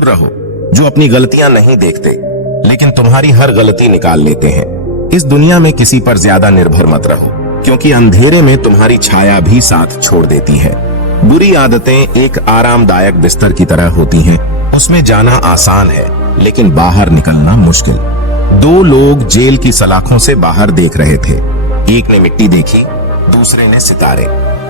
दूर रहो जो अपनी गलतियां नहीं देखते लेकिन तुम्हारी हर गलती निकाल लेते हैं। इस दुनिया में किसी पर ज्यादा निर्भर मत रहो क्योंकि अंधेरे में तुम्हारी छाया भी साथ छोड़ देती है। बुरी आदतें एक आरामदायक बिस्तर की तरह होती हैं। उसमें जाना आसान है लेकिन बाहर निकलना मुश्किल। दो लोग जेल की सलाखों से बाहर देख रहे थे। एक ने मिट्टी देखी, दूसरे ने सितारे।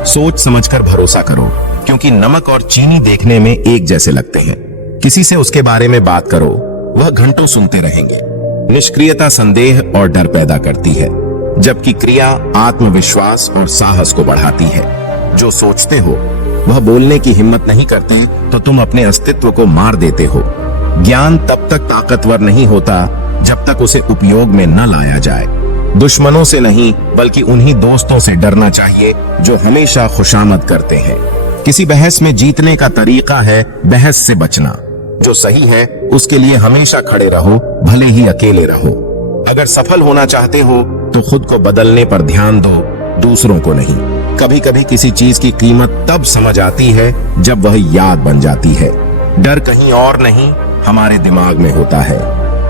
सोच समझकर भरोसा करो क्योंकि नमक और चीनी देखने में एक जैसे लगते हैं। किसी से उसके बारे में बात करो, वह घंटों सुनते रहेंगे। निष्क्रियता संदेह और डर पैदा करती है जबकि क्रिया आत्मविश्वास और साहस को बढ़ाती है। जो सोचते हो वह बोलने की हिम्मत नहीं करते तो तुम अपने अस्तित्व को मार देते हो। ज्ञान तब तक ताकतवर नहीं होता जब तक उसे उपयोग में न लाया जाए। दुश्मनों से नहीं बल्कि उन्हीं दोस्तों से डरना चाहिए जो हमेशा खुशामद करते हैं। किसी बहस में जीतने का तरीका है बहस से बचना। जो सही है उसके लिए हमेशा खड़े रहो, भले ही अकेले रहो। अगर सफल होना चाहते हो तो खुद को बदलने पर ध्यान दो, दूसरों को नहीं। कभी कभी किसी चीज की कीमत तब समझ आती है जब वह याद बन जाती है। डर कहीं और नहीं, हमारे दिमाग में होता है।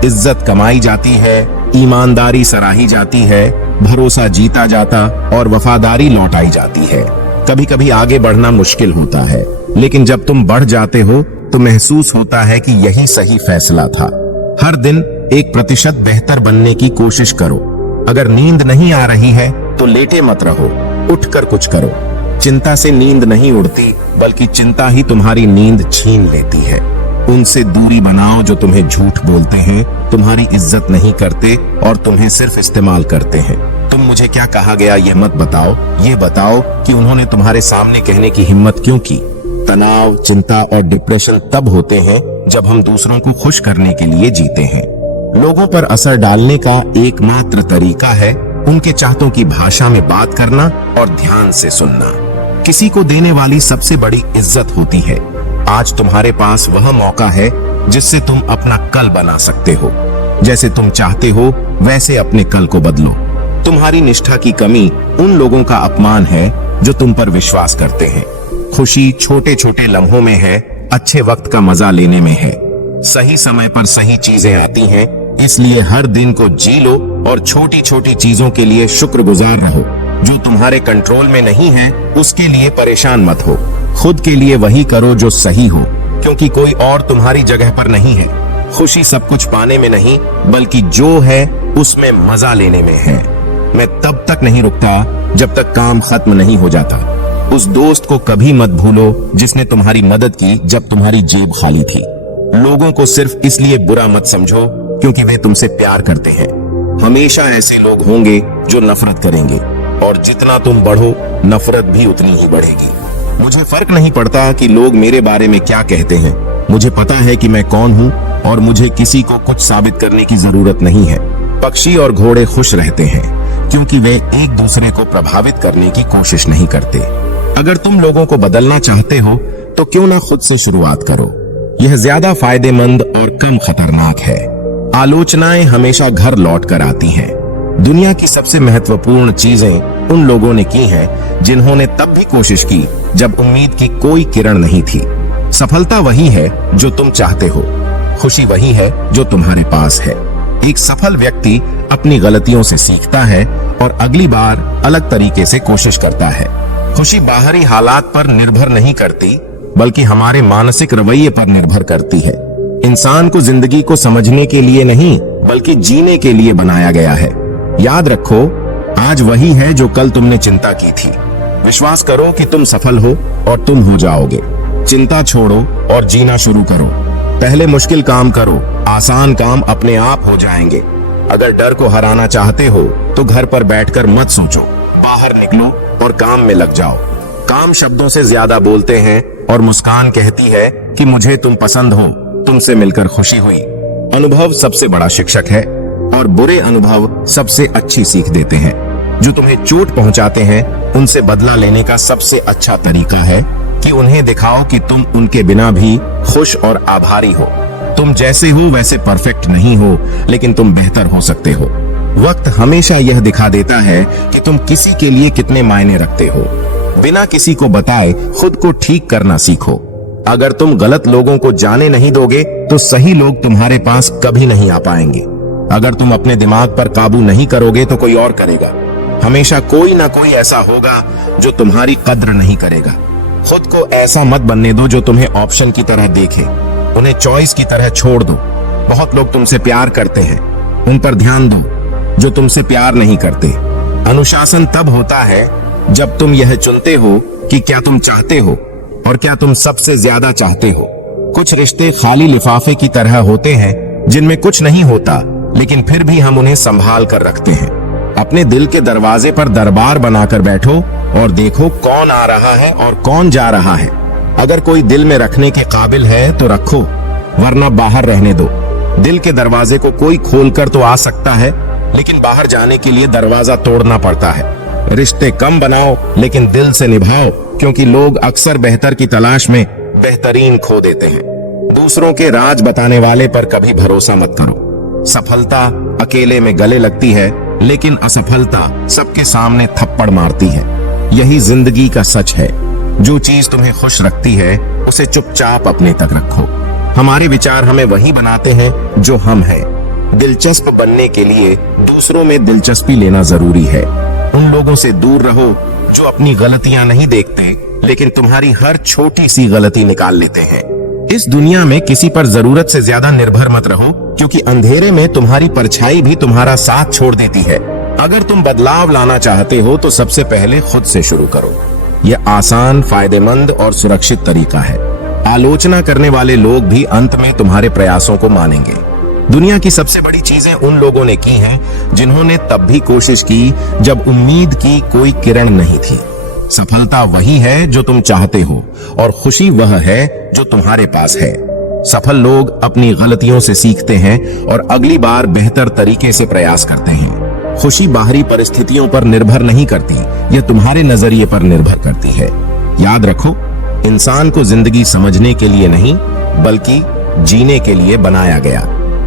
इज्जत कमाई जाती है, ईमानदारी सराही जाती है, भरोसा जीता जाता और वफादारी लौटाई जाती है। कभी कभी आगे बढ़ना मुश्किल होता है लेकिन जब तुम बढ़ जाते हो तो महसूस होता है कि यही सही फैसला था। हर दिन 1% बेहतर बनने की कोशिश करो। अगर नींद नहीं आ रही है तो लेटे मत रहो, उठकर कुछ करो। चिंता से नींद नहीं उड़ती बल्कि चिंता ही तुम्हारी नींद छीन लेती है। उनसे दूरी बनाओ जो तुम्हें झूठ बोलते हैं, तुम्हारी इज्जत नहीं करते और तुम्हें सिर्फ इस्तेमाल करते हैं। तुम मुझे क्या कहा गया ये मत बताओ, ये बताओ कि उन्होंने तुम्हारे सामने कहने की हिम्मत क्यों की। तनाव, चिंता और डिप्रेशन तब होते हैं जब हम दूसरों को खुश करने के लिए जीते हैं। लोगों पर असर डालने का एकमात्र तरीका है उनके चाहतों की भाषा में बात करना और ध्यान से सुनना। किसी को देने वाली सबसे बड़ी इज्जत होती है। आज तुम्हारे पास वह मौका है जिससे तुम अपना कल बना सकते हो। जैसे तुम चाहते हो वैसे अपने कल को बदलो। तुम्हारी निष्ठा की कमी उन लोगों का अपमान है जो तुम पर विश्वास करते हैं। खुशी छोटे छोटे लम्हों में है, अच्छे वक्त का मजा लेने में है। सही समय पर सही चीजें आती हैं, इसलिए हर दिन को जी लो और छोटी छोटी चीजों के लिए शुक्रगुजार रहो। जो तुम्हारे कंट्रोल में नहीं है उसके लिए परेशान मत हो। खुद के लिए वही करो जो सही हो क्योंकि कोई और तुम्हारी जगह पर नहीं है। खुशी सब कुछ पाने में नहीं बल्कि जो है उसमें मजा लेने में है। मैं तब तक नहीं रुकता जब तक काम खत्म नहीं हो जाता। उस दोस्त को कभी मत भूलो जिसने तुम्हारी मदद की जब तुम्हारी जेब खाली थी। लोगों को सिर्फ इसलिए बुरा मत समझो क्योंकि वे तुमसे प्यार करते हैं। हमेशा ऐसे लोग होंगे जो नफरत करेंगे और जितना तुम बढ़ो नफरत भी उतनी ही बढ़ेगी। मुझे फर्क नहीं पड़ता कि लोग मेरे बारे में क्या कहते हैं। मुझे पता है कि मैं कौन हूँ और मुझे किसी को कुछ साबित करने की जरूरत नहीं है। पक्षी और घोड़े खुश रहते हैं क्योंकि वे एक दूसरे को प्रभावित करने की कोशिश नहीं करते। अगर तुम लोगों को बदलना चाहते हो तो क्यों ना खुद से शुरुआत करो। यह ज्यादा फायदेमंद और कम खतरनाक है। आलोचनाएं हमेशा घर लौट कर आती हैं। दुनिया की सबसे महत्वपूर्ण चीजें उन लोगों ने की हैं जिन्होंने तब भी कोशिश की जब उम्मीद की कोई किरण नहीं थी। सफलता वही है जो तुम चाहते हो, खुशी वही है जो तुम्हारे पास है। एक सफल व्यक्ति अपनी गलतियों से सीखता है और अगली बार अलग तरीके से कोशिश करता है। खुशी बाहरी हालात पर निर्भर नहीं करती बल्कि हमारे मानसिक रवैये पर निर्भर करती है। इंसान को जिंदगी को समझने के लिए नहीं बल्कि जीने के लिए बनाया गया है। याद रखो, आज वही है जो कल तुमने चिंता की थी। विश्वास करो कि तुम सफल हो और तुम हो जाओगे। चिंता छोड़ो और जीना शुरू करो। पहले मुश्किल काम करो, आसान काम अपने आप हो जाएंगे। अगर डर को हराना चाहते हो तो घर पर बैठकर मत सोचो, बाहर निकलो और काम में लग जाओ। काम शब्दों से ज्यादा बोलते हैं और मुस्कान कहती है कि मुझे तुम पसंद हो, तुमसे मिलकर खुशी हुई। अनुभव सबसे बड़ा शिक्षक है और बुरे अनुभव सबसे अच्छी सीख देते हैं। जो तुम्हें चोट पहुंचाते हैं उनसे बदला लेने का सबसे अच्छा तरीका है कि उन्हें दिखाओ कि तुम उनके बिना भी खुश और आभारी हो। तुम जैसे हो वैसे परफेक्ट नहीं हो, लेकिन तुम बेहतर हो सकते हो। वक्त हमेशा यह दिखा देता है कि तुम किसी के लिए कितने मायने रखते हो। बिना किसी को बताए खुद को ठीक करना सीखो। अगर तुम गलत लोगों को जाने नहीं दोगे तो सही लोग तुम्हारे पास कभी नहीं आ पाएंगे। अगर तुम अपने दिमाग पर काबू नहीं करोगे तो कोई और करेगा। हमेशा कोई ना कोई ऐसा होगा जो तुम्हारी कद्र नहीं करेगा। खुद को ऐसा मत बनने दो जो तुम्हें ऑप्शन की तरह देखे, उन्हें चॉइस की तरह छोड़ दो। बहुत लोग तुमसे प्यार करते हैं, उन पर ध्यान दो जो तुमसे प्यार नहीं करते। अनुशासन तब होता है जब तुम यह चुनते हो कि क्या तुम चाहते हो और क्या तुम सबसे ज्यादा चाहते हो। कुछ रिश्ते खाली लिफाफे की तरह होते हैं जिनमें कुछ नहीं होता, लेकिन फिर भी हम उन्हें संभाल कर रखते हैं। अपने दिल के दरवाजे पर दरबार बनाकर बैठो और देखो कौन आ रहा है और कौन जा रहा है। अगर कोई दिल में रखने के काबिल है तो रखो, वरना बाहर रहने दो। दिल के दरवाजे को कोई खोलकर तो आ सकता है, लेकिन बाहर जाने के लिए दरवाजा तोड़ना पड़ता है। रिश्ते कम बनाओ लेकिन दिल से निभाओ, क्योंकि लोग अक्सर बेहतर की तलाश में बेहतरीन खो देते हैं। दूसरों के राज बताने वाले पर कभी भरोसा मत करो। सफलता अकेले में गले लगती है, लेकिन असफलता सबके सामने थप्पड़ मारती है। यही जिंदगी का सच है। जो चीज तुम्हें खुश रखती है उसे चुपचाप अपने तक रखो। हमारे विचार हमें वही बनाते हैं जो हम हैं। दिलचस्प बनने के लिए दूसरों में दिलचस्पी लेना जरूरी है। उन लोगों से दूर रहो जो अपनी गलतियां नहीं देखते, लेकिन तुम्हारी हर छोटी सी गलती निकाल लेते हैं। इस दुनिया में किसी पर जरूरत से ज्यादा निर्भर मत रहो, क्योंकि अंधेरे में तुम्हारी परछाई भी तुम्हारा साथ छोड़ देती है। अगर तुम बदलाव लाना चाहते हो तो सबसे पहले खुद से शुरू करो। यह आसान, फायदेमंद और सुरक्षित तरीका है। आलोचना करने वाले लोग भी अंत में तुम्हारे प्रयासों को मानेंगे। दुनिया की सबसे बड़ी चीजें उन लोगों ने की हैं जिन्होंने तब भी कोशिश की जब उम्मीद की कोई किरण नहीं थी। सफलता वही है जो तुम चाहते हो और खुशी वह है जो तुम्हारे पास है। सफल लोग अपनी गलतियों से सीखते हैं और अगली बार बेहतर तरीके से प्रयास करते हैं। खुशी बाहरी परिस्थितियों पर निर्भर नहीं करती, यह तुम्हारे नजरिए पर निर्भर करती है। याद रखो, इंसान को जिंदगी समझने के लिए नहीं बल्कि जीने के लिए बनाया गया।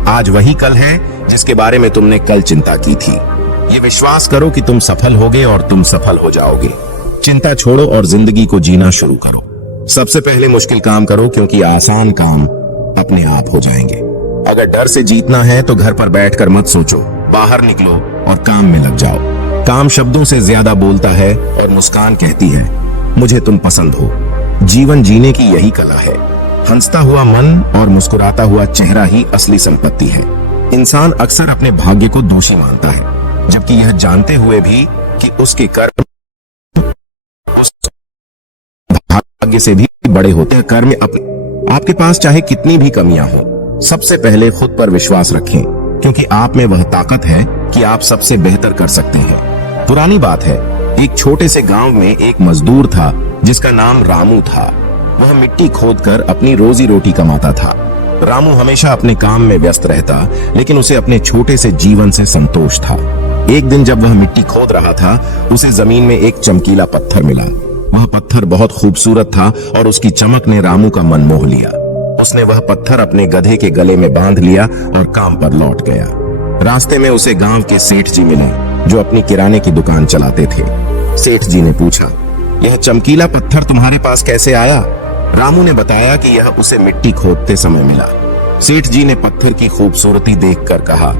आज वही कल है जिसके बारे में तुमने कल चिंता की थी। ये विश्वास करो कि तुम सफल होगे और तुम सफल हो जाओगे। चिंता छोड़ो और जिंदगी को जीना शुरू करो। सबसे पहले मुश्किल काम करो, क्योंकि आसान काम अपने आप हो जाएंगे। अगर डर से जीतना है तो घर पर बैठकर मत सोचो, बाहर निकलो और काम में लग जाओ। काम शब्दों से ज्यादा बोलता है और मुस्कान कहती है, मुझे तुम पसंद हो। जीवन जीने की यही कला है। हंसता हुआ मन और मुस्कुराता हुआ चेहरा ही असली संपत्ति है। इंसान अक्सर अपने भाग्य को दोषी मानता है, जबकि यह जानते हुए भी कि उसके कर्म भाग्य से भी बड़े होते हैं। कर्म आपके पास चाहे कितनी भी कमियां हो, सबसे पहले खुद पर विश्वास रखें, क्योंकि आप में वह ताकत है कि आप सबसे बेहतर कर सकते हैं। पुरानी बात है, एक छोटे से गांव में एक मजदूर था जिसका नाम रामू था। वह मिट्टी खोदकर अपनी रोजी रोटी कमाता था। रामू हमेशा अपने काम में व्यस्त रहता, लेकिन उसे अपने छोटे से जीवन से संतोष था। एक दिन जब वह मिट्टी खोद रहा था, उसे जमीन में एक चमकीला पत्थर मिला। वह पत्थर बहुत खूबसूरत था और उसकी चमक ने रामू का मन मोह लिया। उसने वह पत्थर अपने गधे के गले में बांध लिया और काम पर लौट गया। रास्ते में उसे गांव के सेठ जी मिले, जो अपनी किराने की दुकान चलाते थे। सेठ जी ने पूछा, यह चमकीला पत्थर तुम्हारे पास कैसे आया? रामू ने बताया कि यह उसे मिट्टी खोदते समय मिला। सेठ जी ने पत्थर की खूबसूरती देखकर कहा,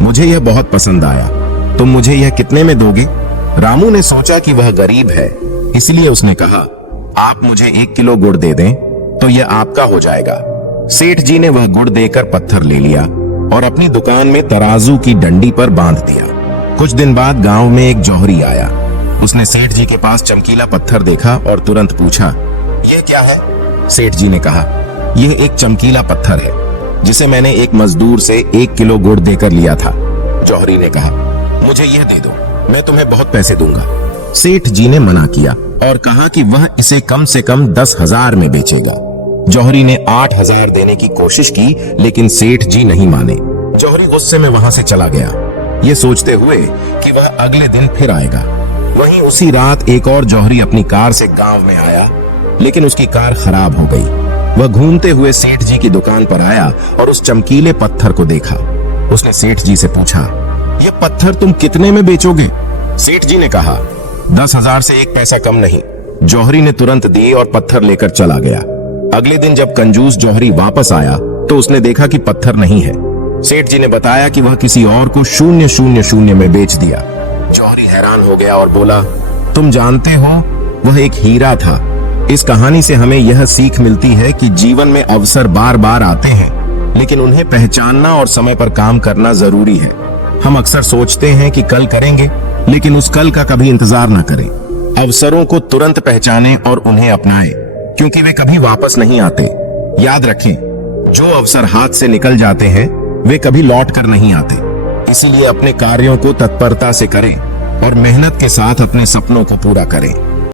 मुझे यह बहुत पसंद आया, तुम मुझे यह कितने में दोगे? रामू ने सोचा कि वह गरीब है, इसलिए उसने कहा, आप मुझे 1 किलो गुड़ दे दें तो यह आपका हो जाएगा। सेठ जी ने वह गुड़ देकर पत्थर ले लिया और अपनी दुकान में तराजू की डंडी पर बांध दिया। कुछ दिन बाद गांव में एक जौहरी आया। उसने सेठ जी के पास चमकीला पत्थर देखा और तुरंत पूछा, यह क्या है? सेठ जी ने कहा, यह एक चमकीला पत्थर है जिसे मैंने एक मजदूर से 1 किलो गुड़ देकर लिया था। जौहरी ने कहा, मुझे यह दे दो, मैं तुम्हें बहुत पैसे दूंगा। सेठ जी ने मना किया और कहा कि वह इसे कम से कम 10,000 में बेचेगा। जौहरी ने 8,000 देने की कोशिश की, लेकिन सेठ जी नहीं माने। जौहरी गुस्से में वहां से चला गया, ये सोचते हुए कि वह अगले दिन फिर आएगा। वहीं उसी रात एक और जौहरी अपनी कार से गांव में आया, लेकिन उसकी कार खराब हो गई। वह घूमते हुए सेठ जी की दुकान पर आया और उस चमकीले पत्थर को देखा। उसने सेठ जी से पूछा, यह पत्थर तुम कितने में बेचोगे? सेठ जी ने कहा, 10,000 से 1 पैसा कम नहीं। जौहरी ने तुरंत दी और पत्थर लेकर चला गया। अगले दिन जब कंजूस जौहरी वापस आया तो उसने देखा कि पत्थर नहीं है। सेठ जी ने बताया कि वह किसी और को 000 में बेच दिया। जौहरी हैरान हो गया और बोला, तुम जानते हो वह एक हीरा था। इस कहानी से हमें यह सीख मिलती है कि जीवन में अवसर बार बार आते हैं, लेकिन उन्हें पहचानना और समय पर काम करना जरूरी है। हम अक्सर सोचते हैं कि कल करेंगे, लेकिन उस कल का कभी इंतजार न करें। अवसरों को तुरंत पहचानें और उन्हें अपनाएं, क्योंकि वे कभी वापस नहीं आते। याद रखें, जो अवसर हाथ से निकल जाते हैं वे कभी लौट कर नहीं आते। इसीलिए अपने कार्यों को तत्परता से करें और मेहनत के साथ अपने सपनों को पूरा करें।